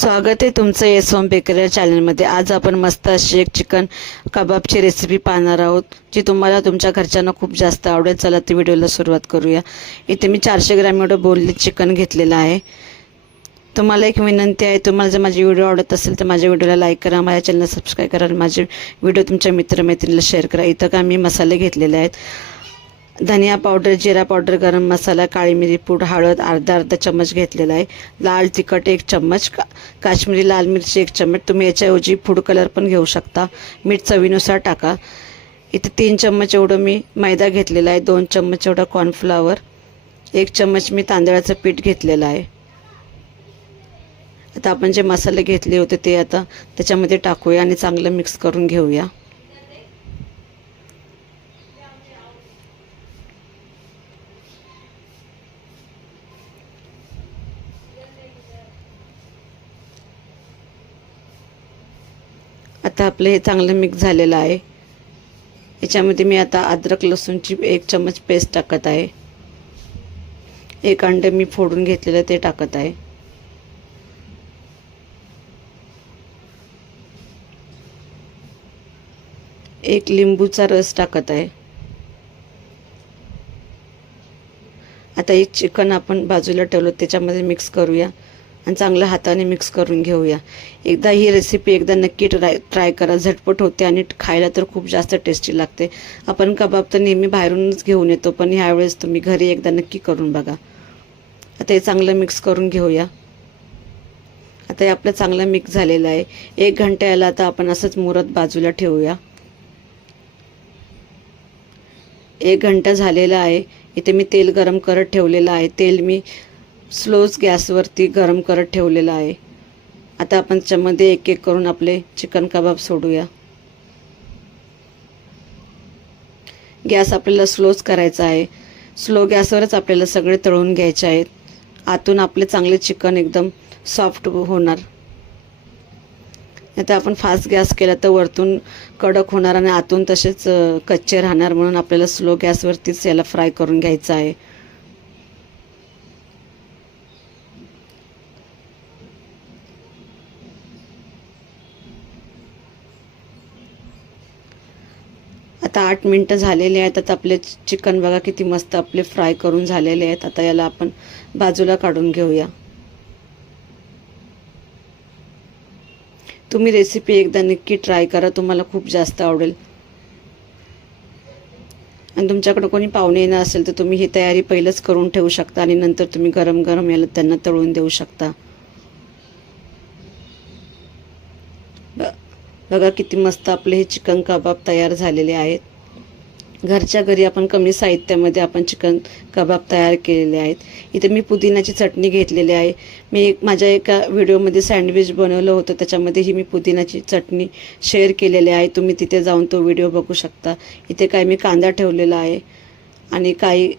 स्वागत आहे तुमचं एस होम बेकरी चॅनलमध्ये आज आपण मस्त अशी एक चिकन कबाबची रेसिपी पाहणार आहोत जी तुम्हाला तुमच्या घरच्यांना खूप जास्त आवडेल. चला ती व्हिडिओला सुरुवात करूया. इथे मी चारशे ग्रॅम एवढं बोलले चिकन घेतलेलं आहे. तुम्हाला एक विनंती आहे तुम्हाला जर माझे व्हिडिओ आवडत असेल तर माझ्या व्हिडिओला लाईक करा माझ्या चॅनलला सबस्क्राईब करा आणि माझे व्हिडिओ तुमच्या मित्रमैत्रिणीला शेअर करा. इथं का मी मसाले घेतलेले आहेत. धनिया पावडर जिरा पावडर गरम मसाला काळी मिरी पूड हळद अर्धा अर्धा चम्मच घेतलेला आहे. लाल तिखट एक चम्मच का काश्मीरी लाल मिरची एक चम्मच. तुम्ही याच्याऐवजी फूड कलर पण घेऊ शकता. मीठ चवीनुसार टाका. इथे तीन चम्मच एवढं मी मैदा घेतलेला आहे. दोन चम्मच एवढं कॉर्नफ्लावर एक चम्मच मी तांदळाचं पीठ घेतलेलं आहे. आता आपण जे मसाले घेतले होते ते आता त्याच्यामध्ये टाकूया आणि चांगलं मिक्स करून घेऊया. आता आपलं हे चांगलं मिक्स झालेलं आहे. याच्यामध्ये मी आता अद्रक लसूणची एक चमच पेस्ट टाकत आहे. एक अंडे मी फोडून घेतलेलं ते टाकत आहे. एक लिंबूचा रस टाकत आहे. आता एक चिकन आपण बाजूला ठेवलं त्याच्यामध्ये मिक्स करूया. आणि चांगलं हाताने मिक्स करून घेऊया. एकदा ही रेसिपी एकदा नक्की ट्राय ट्राय करा. झटपट होते आणि खायला तर खूप जास्त टेस्टी लागते. आपण कबाब तर नेहमी बाहेरूनच घेऊन येतो पण ह्यावेळेस तुम्ही घरी एकदा नक्की करून बघा. आता हे चांगलं मिक्स करून घेऊया. आता हे आपलं चांगलं मिक्स झालेलं आहे. एक घंटा याला आता आपण असंच मुरत बाजूला ठेवूया. एक घंटा झालेला आहे. इथे मी तेल गरम करत ठेवलेलं आहे. तेल मी स्लोच गॅसवरती गरम करत ठेवलेलं आहे. आता आपण त्याच्यामध्ये एक एक करून आपले चिकन कबाब सोडूया. गॅस आपल्याला स्लोच करायचा आहे. स्लो गॅसवरच आपल्याला सगळे तळून घ्यायचे आहेत. आतून आपले चांगले चिकन एकदम सॉफ्ट होणार. आता आपण फास्ट गॅस केला तर वरतून कडक होणार आणि आतून तसेच कच्चे राहणार म्हणून आपल्याला स्लो गॅसवरतीच याला फ्राय करून घ्यायचं आहे. आता आठ मिनटं झालेले आहेत. आता आपले चिकन बघा किती मस्त आपले फ्राय करून झालेले आहेत. आता याला आपण बाजूला काढून घेऊया. तुम्ही रेसिपी एकदा नक्की ट्राय करा. तुम्हाला खूप जास्त आवडेल. आणि तुमच्याकडे कोणी पाहुणे येणं असेल तर तुम्ही ही तयारी पहिलंच करून ठेवू शकता आणि नंतर तुम्ही गरम गरम याला त्यांना तळून देऊ शकता. बघा किती मस्त आपले हे चिकन कबाब तयार झालेले आहेत. घरच्या घरी आपण कमी साहित्यामध्ये आपण चिकन कबाब तयार केलेले आहेत. इथे मी पुदिनाची चटणी घेतलेली आहे. मी एक माझ्या एका व्हिडिओमध्ये सँडविच बनवलं होतं. त्याच्यामध्येही मी पुदिनाची चटणी शेअर केलेली आहे. तुम्ही तिथे जाऊन तो व्हिडिओ बघू शकता. इथे काय मी कांदा ठेवलेला आहे आणि काही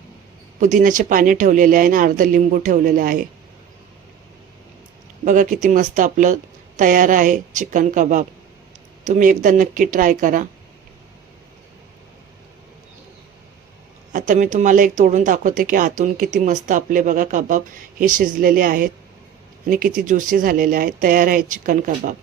पुदिनाचे पाने ठेवलेले आहे आणि अर्धा लिंबू ठेवलेले आहे. बघा किती मस्त आपलं तयार आहे चिकन कबाब. तुम्ही एकदा नक्की ट्राय करा. आता मी तुम्हाला एक तोडून दाखवते की आतून किती मस्त आपले बघा कबाब हे शिजलेले आहेत आणि किती ज्युसी झालेले आहेत. तयार आहेत चिकन कबाब.